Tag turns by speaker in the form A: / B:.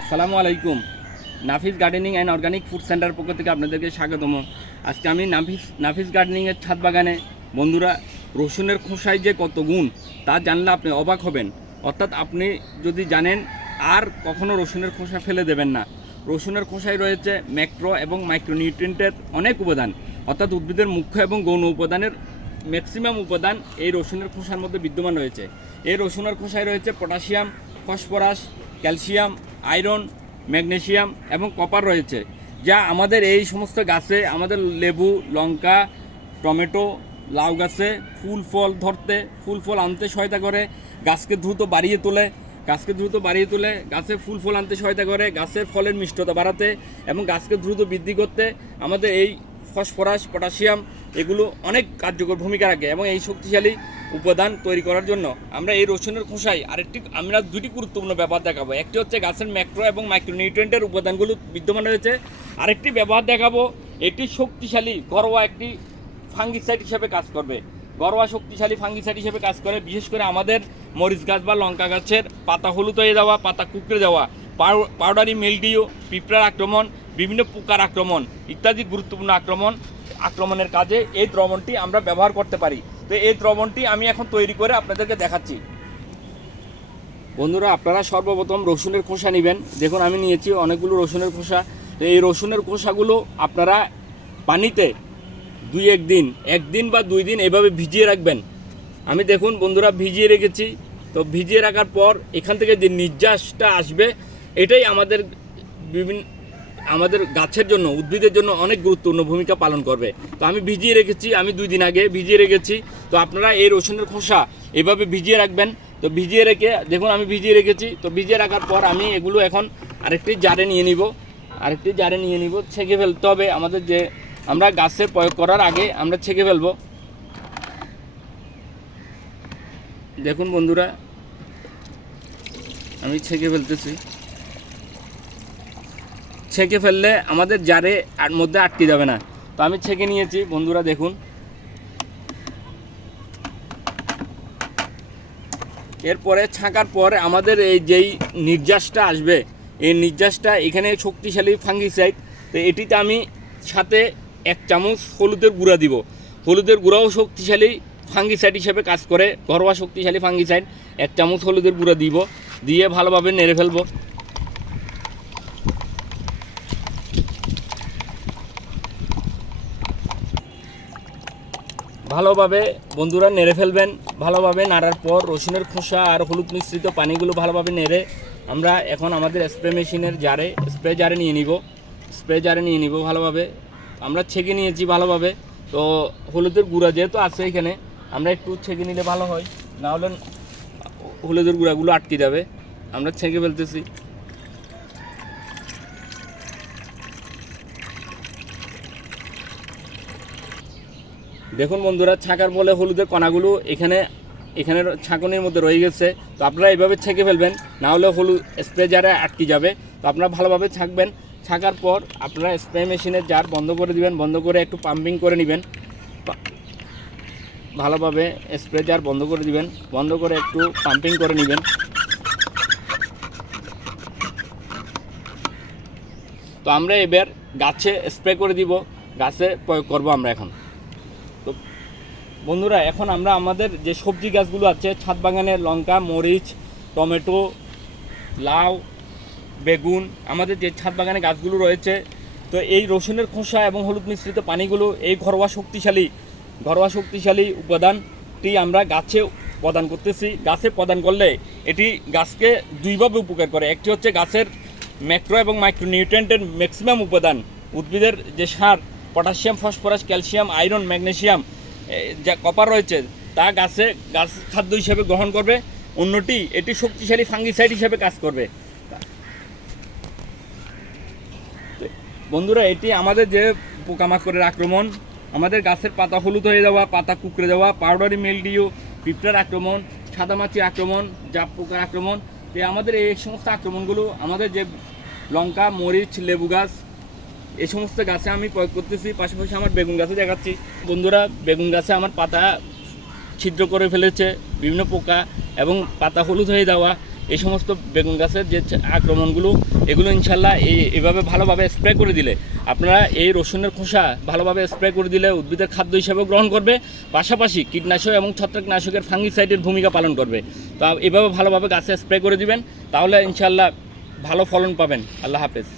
A: আসসালামু আলাইকুম। Nafis gardening and organic food center পক্ষ থেকে আপনাদেরকে স্বাগতম। আজকে আমি নাফিস নাফিস গার্ডেনিংয়ের ছাদ বাগানে, বন্ধুরা, রসুনের খোসায় যে কত গুণ, তা জানলে আপনি অবাক হবেন। অর্থাৎ আপনি যদি জানেন, আর কখনো রসুনের খোসা ফেলে দেবেন না। রসুনের খোসায় রয়েছে ম্যাক্রো এবং মাইক্রোনিউট্রিয়েন্টের অনেক উপাদান। অর্থাৎ উদ্ভিদের মুখ্য এবং গৌণ উপাদানের ম্যাক্সিমাম উপাদান এই রসুনের খোসার মধ্যে বিদ্যমান রয়েছে। এই রসুনের খোসায় রয়েছে potassium, phosphorus, calcium iron, magnesium এবং কপার রয়েছে, যা আমাদের এই সমস্ত গাছে, আমাদের লেবু, লঙ্কা, টমেটো, লাউ গাছে ফুল ফল ধরতে, ফুল ফল আনতে সহায়তা করে, গাছকে দ্রুত বাড়িয়ে তোলে, গাছকে দ্রুত বাড়িয়ে তোলে, গাছে ফুল ফল আনতে সহায়তা করে, গাছের ফলের মিষ্টতা বাড়াতে এবং গাছকে দ্রুত বৃদ্ধি করতে আমাদের এই ফসফরাস, পটাশিয়াম, এগুলো অনেক কার্যকর ভূমিকা রাখে এবং এই শক্তিশালী উপাদান তৈরি করার জন্য আমরা এই রসুনের খোসায় আরেকটি, আমরা দুটি গুরুত্বপূর্ণ ব্যবহার দেখাবো। একটি হচ্ছে গাছের ম্যাক্রো এবং মাইক্রোনিউট্রিয়েন্টের উপাদানগুলো বিদ্যমান রয়েছে। আরেকটি ব্যবহার দেখাবো, এটি শক্তিশালী, ঘরোয়া একটি ফাঙ্গিসাইড হিসেবে কাজ করবে। ঘরোয়া শক্তিশালী ফাঙ্গিসাইড হিসেবে কাজ করে, বিশেষ করে আমাদের মরিচ গাছ বা লঙ্কা গাছের পাতা হলুদ হয়ে যাওয়া, পাতা কুকড়ে যাওয়া, পাউ- পাউডারি মিল্ডিও, পিঁপড়ার আক্রমণ, বিভিন্ন পোকার আক্রমণ ইত্যাদি গুরুত্বপূর্ণ আক্রমণ, আক্রমণের কাজে এই দ্রবণটি আমরা ব্যবহার করতে পারি। তো এই দ্রবণটি আমি এখন তৈরি করে আপনাদেরকে দেখাচ্ছি। বন্ধুরা, আপনারা সর্বপ্রথম রসুনের খোসা নেবেন। দেখুন, আমি নিয়েছি অনেকগুলো রসুনের খোসা। তো এই রসুনের খোসাগুলো আপনারা পানিতে দুই একদিন একদিন বা দুই দিন এভাবে ভিজিয়ে রাখবেন। আমি দেখুন, বন্ধুরা, ভিজিয়ে রেখেছি। তো ভিজিয়ে রাখার পর এখান থেকে যে নির্যাসটা আসবে, এটাই আমাদের বিভিন্ন আমাদের গাছের জন্য, উদ্ভিদের জন্য অনেক গুরুত্বপূর্ণ ভূমিকা পালন করবে। তো আমি ভিজিয়ে রেখেছি, আমি দুই দিন আগে ভিজিয়ে রেখেছি। তো আপনারা এই রসুনের খোসা এভাবে ভিজিয়ে রাখবেন। তো ভিজিয়ে রেখে, দেখুন আমি ভিজিয়ে রেখেছি। তো ভিজিয়ে রাখার পর আমি এগুলো এখন আরেকটি জারে নিয়ে নিব। আরেকটি জারে নিয়ে নিব, ছেঁকে ফেলতে হবে আমাদের যে আমরা গাছের প্রয়োগ করার আগে আমরা ছেঁকে ফেলব। দেখুন বন্ধুরা, আমি ছেঁকে ফেলতেছি। ছেঁকে ফেললে আমাদের জারে মধ্যে আটকে যাবে না। তো আমি ছেঁকে নিয়েছি, বন্ধুরা দেখুন। এরপরে ছাঁকার পর আমাদের এই যেই নির্যাসটা আসবে, এই নির্যাসটা এখানে শক্তিশালী ফাঙ্গিসাইড, তো এটিতে আমি সাথে এক চামচ হলুদের গুঁড়া দিব। হলুদের গুঁড়াও শক্তিশালী ফাঙ্গিসাইড হিসেবে কাজ করে, ঘরোয়া শক্তিশালী ফাঙ্গিসাইড। এক চামচ হলুদের গুঁড়া দিব, দিয়ে ভালোভাবে নেড়ে ফেলব। ভালোভাবে বন্ধুরা নেড়ে ফেলবেন, ভালোভাবে নাড়ার পর রসুনের খোসা আর হলুদ মিশ্রিত পানিগুলো ভালোভাবে নেড়ে আমরা এখন আমাদের স্প্রে মেশিনের জারে স্প্রে জারে নিয়ে নিব স্প্রে জারে নিয়ে নিব ভালোভাবে। আমরা ছেঁকে নিয়েছি ভালোভাবে। তো হলুদের গুঁড়া যেহেতু আছে এখানে, আমরা একটু ছেঁকে নিলে ভালো হয় না হলে হলুদের গুঁড়াগুলো আটকে যাবে। আমরা ছেঁকে ফেলতেছি। দেখুন বন্ধুরা, ছাঁকার বলে হলুদের কণাগুলো এখানে এখানে ছাঁকনির মধ্যে রয়ে গেছে। তো আপনারা এইভাবে ছেঁকে ফেলবেন, না হলে হলুদ স্প্রে জারে আটকে যাবে। তো আপনারা ভালোভাবে ছাঁকবেন। ছাঁকার পর আপনারা স্প্রে মেশিনের জার বন্ধ করে দিবেন, বন্ধ করে একটু পাম্পিং করে নেবেন। ভালোভাবে স্প্রে জার বন্ধ করে দিবেন, বন্ধ করে একটু পাম্পিং করে নেবেন। তো আমরা এবার গাছে স্প্রে করে দিব। গাছে প্রয়োগ করব আমরা এখন। বন্ধুরা এখন আমরা আমাদের যে সবজি গাছগুলো আছে ছাদ বাগানে লঙ্কা মরিচ টমেটো লাউ বেগুন আমাদের যে ছাদ বাগানে গাছগুলো রয়েছে তো এই রসুনের খোসা এবং হলুদ মিশ্রিত পানিগুলো এই ঘরোয়া শক্তিশালী ঘরোয়া শক্তিশালী উপাদানটি আমরা গাছে প্রদান করতেছি। গাছে প্রদান করলে এটি গাছকে দুইভাবে উপকার করে। একটি হচ্ছে গাছের ম্যাক্রো এবং মাইক্রোনিউট্রিয়েন্টের ম্যাক্সিমাম উপাদান উদ্ভিদের যে সার potassium phosphorus calcium iron magnesium এ, যা কপার রয়েছে, তা গাছে, গাছ খাদ্য হিসেবে গ্রহণ করবে। অন্যটি, এটি শক্তিশালী ফাঙ্গিসাইড হিসেবে কাজ করবে। বন্ধুরা, এটি আমাদের যে পোকামাকড়ের আক্রমণ, আমাদের গাছের পাতা হলুদ হয়ে যাওয়া, পাতা কুকড়ে যাওয়া, পাউডারি মিলডিও, পিঁপড়ার আক্রমণ, সাদামাছি আক্রমণ, জাপ পোকার আক্রমণ এই আমাদের এই সমস্ত আক্রমণগুলো, আমাদের যে লঙ্কা, মরিচ, লেবু গাছ এই সমস্ত গাছে আমি প্রয়োগ করতেছি, পাশাপাশি আমার বেগুন গাছে দেখাচ্ছি। বন্ধুরা, বেগুন গাছে আমার পাতা ছিদ্র করে ফেলেছে, বিভিন্ন পোকা এবং পাতা হলুদ হয়ে যাওয়া। এই সমস্ত বেগুন গাছের যে আক্রমণগুলো, এগুলো ইনশাল্লাহ এই এভাবে ভালোভাবে স্প্রে করে দিলে, আপনারা এই রসুনের খোসা ভালোভাবে স্প্রে করে দিলে উদ্ভিদের খাদ্য হিসেবে গ্রহণ করবে। পাশাপাশি কীটনাশক এবং ছত্রাকনাশকের ফাঙ্গিসাইডের ভূমিকা পালন করবে। তো এভাবে ভালোভাবে গাছে স্প্রে করে দিবেন, তাহলে ইনশাল্লাহ ভালো ফলন পাবেন। আল্লাহ হাফেজ।